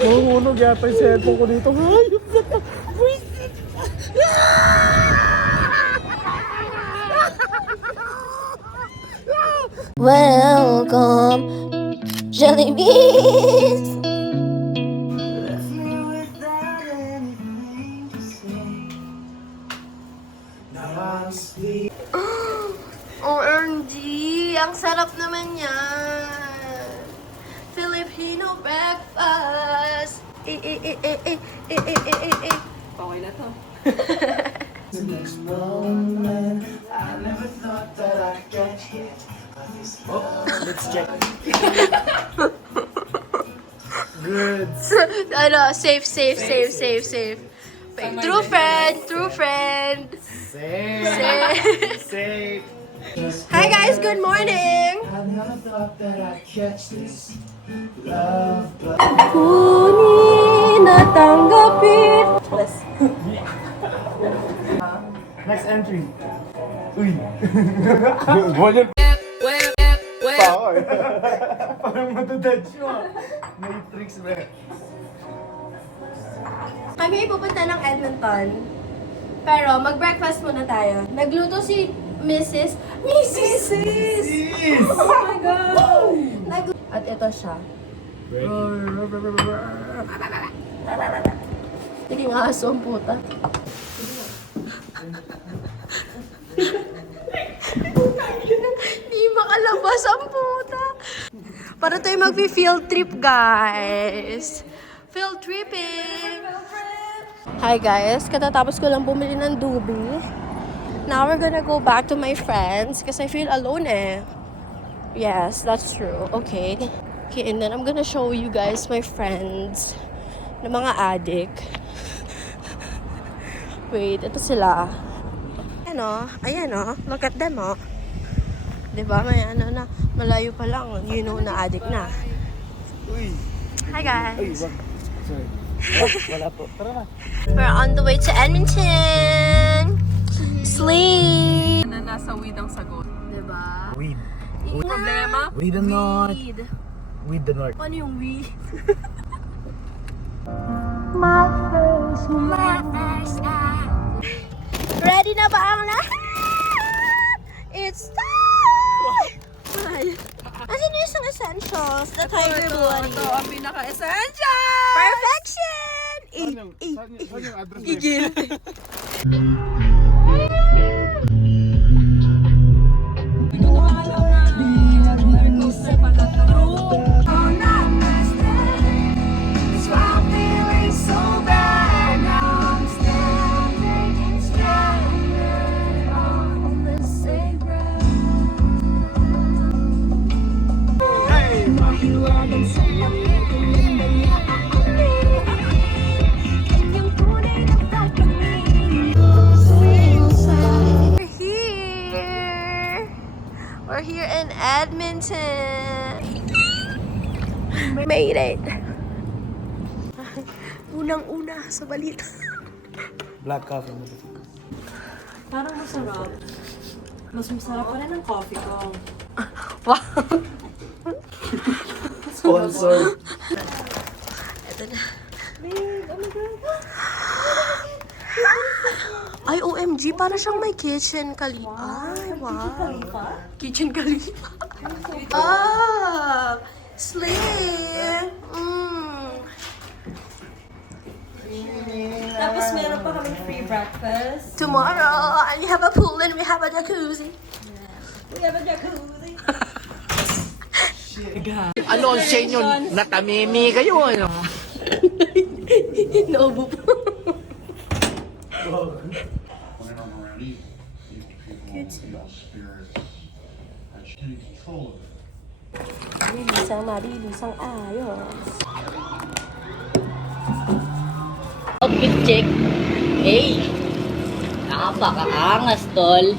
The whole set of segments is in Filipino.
Mahuhulog yata yung cellphone ko dito. Hayop na to! Buisit! Welcome, Jelly Beans! OMG! Ang sarap naman yan! Filipino breakfast! Okay na to. The next moment, I never thought that I'd get hit by this love. Let's check. Good. Safe. Wait, true friend! Safe. Hi guys, good morning! I never thought that I'd catch this love, but Kunin at tanggapin. Next entry. Uy. Buwan yun. Tao eh. Parang matadad siya. Matrix ba? Kami pupunta ng Edmonton. Pero mag-breakfast muna tayo. Nagluto si Mrs. Oh my God! At ito siya. Hindi nga aso ang puta. Hindi makalabas ang puta. Para tayo mag-field trip, guys. Field tripping! Hi guys, katatapos ko lang bumili ng dubi. Now we're gonna go back to my friends because I feel alone eh. Yes, that's true. Okay. Okay, and then I'm gonna show you guys my friends na mga addict. Wait, ito sila. Ayan o, look at them o. Diba, may ano na, malayo pa lang, you know na addict na. Uy. Hi Uy, guys. wag. Sorry. Wala po. Tara na. We're on the way to Edmonton. Sleep. Na nasa weed ang sagot. Diba? Weed. Problema? Weed the north. Weed. Weed the north. Ano yung weed? Ready na ba ang lahat? It's time! Ay. Asan yung isang essentials? The Tiger Blue. Ito ang pinaka-essential! Perfection! Saan yung address? Gigil. We're here in Edmonton. Made it. Unang-una sa balita. Black coffee. Parang masarap. Mas masarap pa rin ang coffee ko. Wow. Sponsor. Ito na. Babe, oh my God. Ay, OMG, para siyang may kitchen kalipa. Ay, wow. Kitchen kalipa. Ah! Slay! Tapos meron pa kami free breakfast. Tomorrow, I have a pool and we have a jacuzzi. We have a jacuzzi. Ano sa inyo? Natamimi kayo, ano? Naubo po. Bilisang mabilisang ayos. Outfit check. Hey! Napakaangas, tol.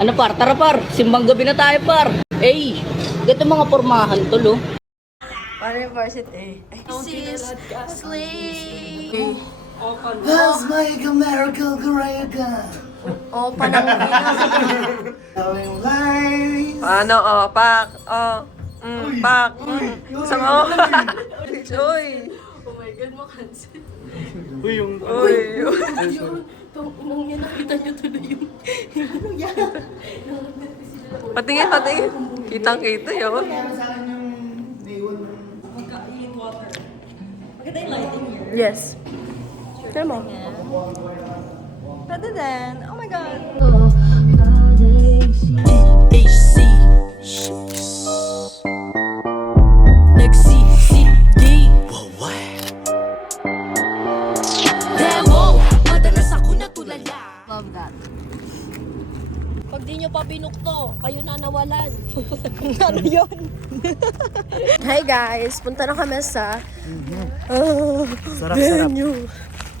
Ano par? Tara par! Simbang gabi na tayo par! Hey! Gato mga pormahan, tol, oh. Para yung verset eh. Sis, slay! let's make America great again. Oh, panangin. Telling lies. Ano, pak, pak. Isang Uy! God, makancel. Uy, yung... Uy, itong unang yan, nakita niyo tuloy yung... Patingin. Kitang-kita yun. Maganda yung lighting here. Yes. Tira mo. Better than, oh my God. HC XCCD Demo madalas ako natulala. Love that. Pag di nyo pa pinukto, kayo na nawalan. Ano yun? Hi guys, punta na kami sa venue.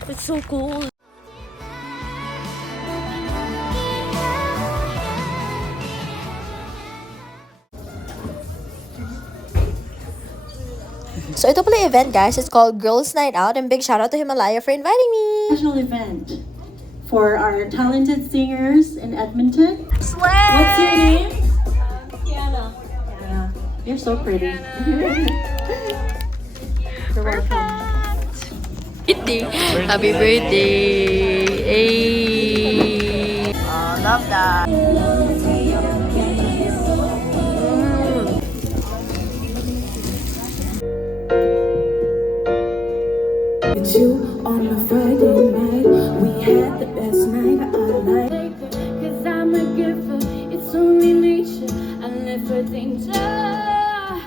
It's so cool. So ito pala yung event guys, it's called Girls Night Out and big shout out to Himalaya for inviting me. Special event for our talented singers in Edmonton. What's your name? Tiana. Yeah, you're so pretty. Birthday. Happy birthday. Hey. Oh, love that. With you on a Friday night, we had the best night of our life. Cause I'm a giver, it's only nature, I never think I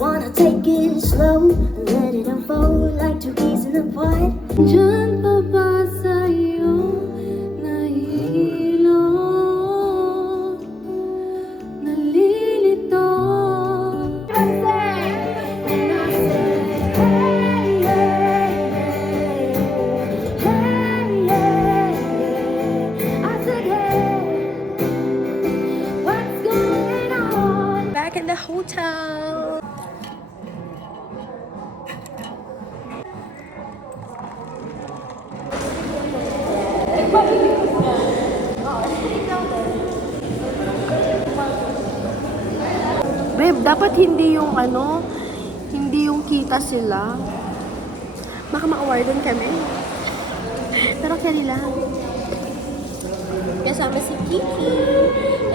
wanna take it slow, let it unfold like two peas in a pod. Diyan pa ba sa'yo nahihilo, nalilito? Back in the hotel. Babe, dapat hindi yung hindi yung kita sila. Baka ma-awardan kami. Pero kaya lang. Kasama si Kiki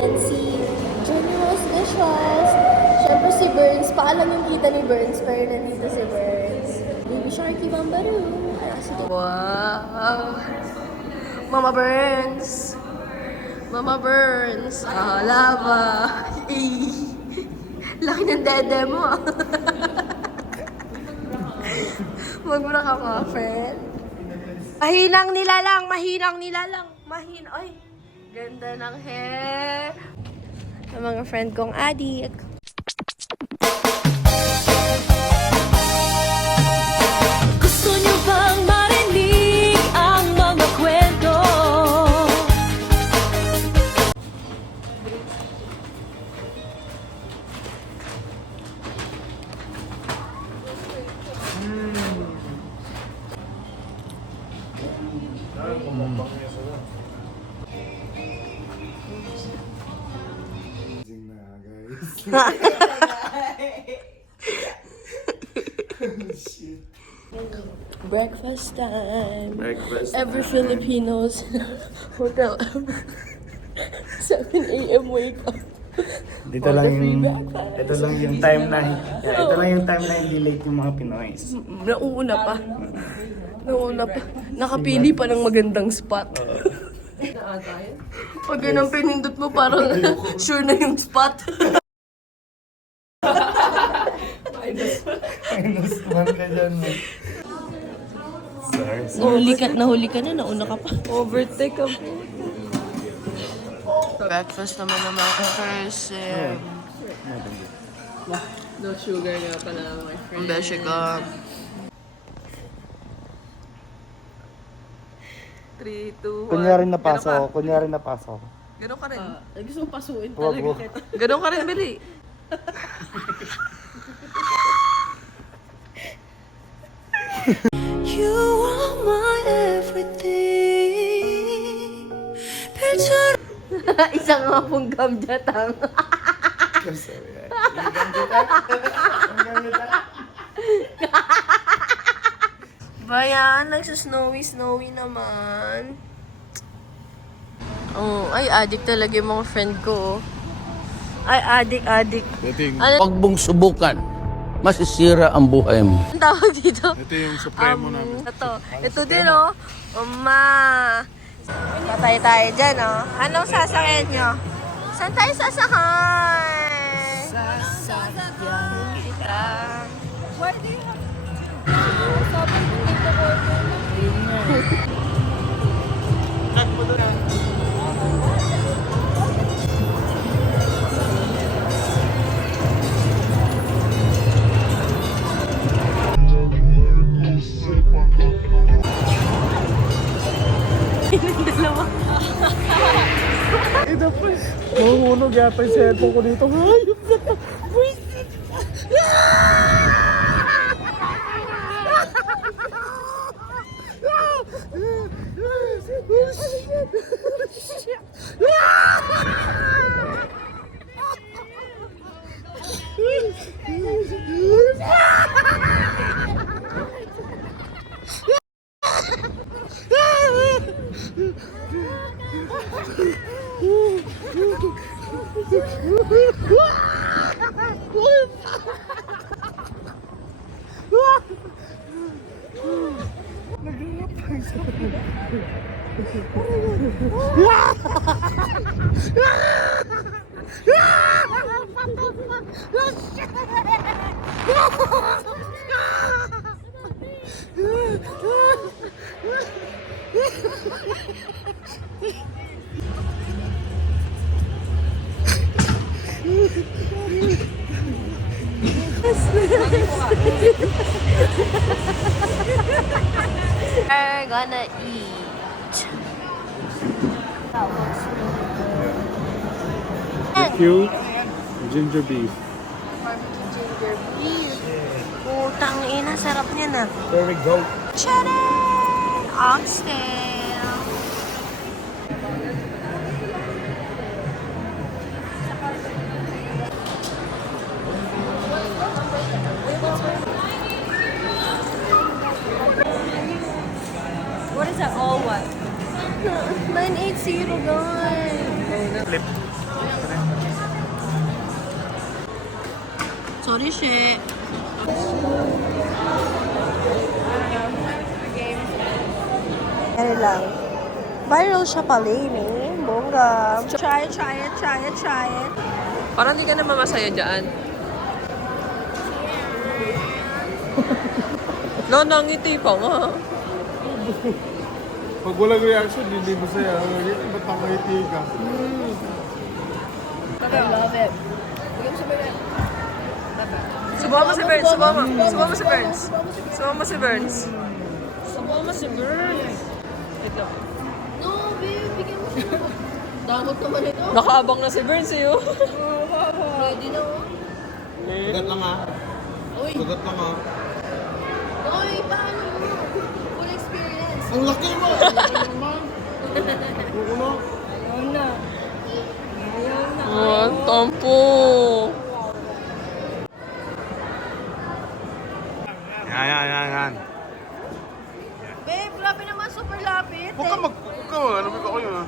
and si Generous Visuals. Siyempre si Burns. Paalam yung kita ni Burns, pero nandito si Burns. Baby Sharky Bambaroo. Wow! Mama Burns! Mama Burns! Ah, lava! Laki ng dede mo. Magmura ka mga friend. Mahinang nilalang! Ay, ganda ng hair. Ang mga friend kong adik. Gusto niyo bang marinig ang mga kwento? Breakfast time. Every Filipinos hotel ever. 7 a.m. wake up. Ito lang yung time na hindi late yung mga Pinoy. Nauuna pa. Nakapili pa ng magandang spot. Pag yun ang pinindot mo, parang sure na yung spot. Minus 1 ka dyan mo. Nahuli ka na, nauna ka pa. Overtake ka po. Breakfast naman ng mga person. No sugar nga pala, my friend. Ang beshi ka. 3, 2, 1. Kunyari napasok. Ganon ka rin. Gusto mong pasuin Wag mo. talaga kita. Ganon ka rin, Billy. You are my everything. Isang nga pong gamjatang. Diba yan? Nagsa-snowy naman. Oh, ay, addict talaga yung mga friend ko. Ay, addict. Ano Huwag mong subukan. Masisira ang buhay mo. ang tawag dito? Ito yung supremo namin. Ito din, oh. Uma. Patay tayo dyan, oh. Anong sasakyan nyo? Saan tayo sasakay? Sasakyan kita. Why do you have to? Sabi ko dito ko. Mahuhunog yata yung cellphone ko dito. Hayop na to. We're gonna eat. Barbecue, ginger beef. Barbecue ginger beef. Putang ina, sarap niya na. There we go. Charan! Oxtail. What is that? All what? 980, guys. Flip. Sorry, she. Ano lang. Viral siya pala eh. Bongga. Try it. Parang hindi ka naman masaya dyan. No, nangiti pa nga. Pag walang reaction, hindi masaya. Ba't nakangiti ka? I love it. Sumama si Burns, sumama si Burns. Wait lang. No, babe. Bigyan mo siya. Damot naman ito. Nakaabang na si Burns eh. Oh. Ready na, oh. Sugat lang ha. Uy. Sugat lang ha. Uy, paano mo? Full experience. Ang laki mo! Oh, tampo. Yan. Babe, grabe naman. Super lapit. Huwag ka lumipit ako yun.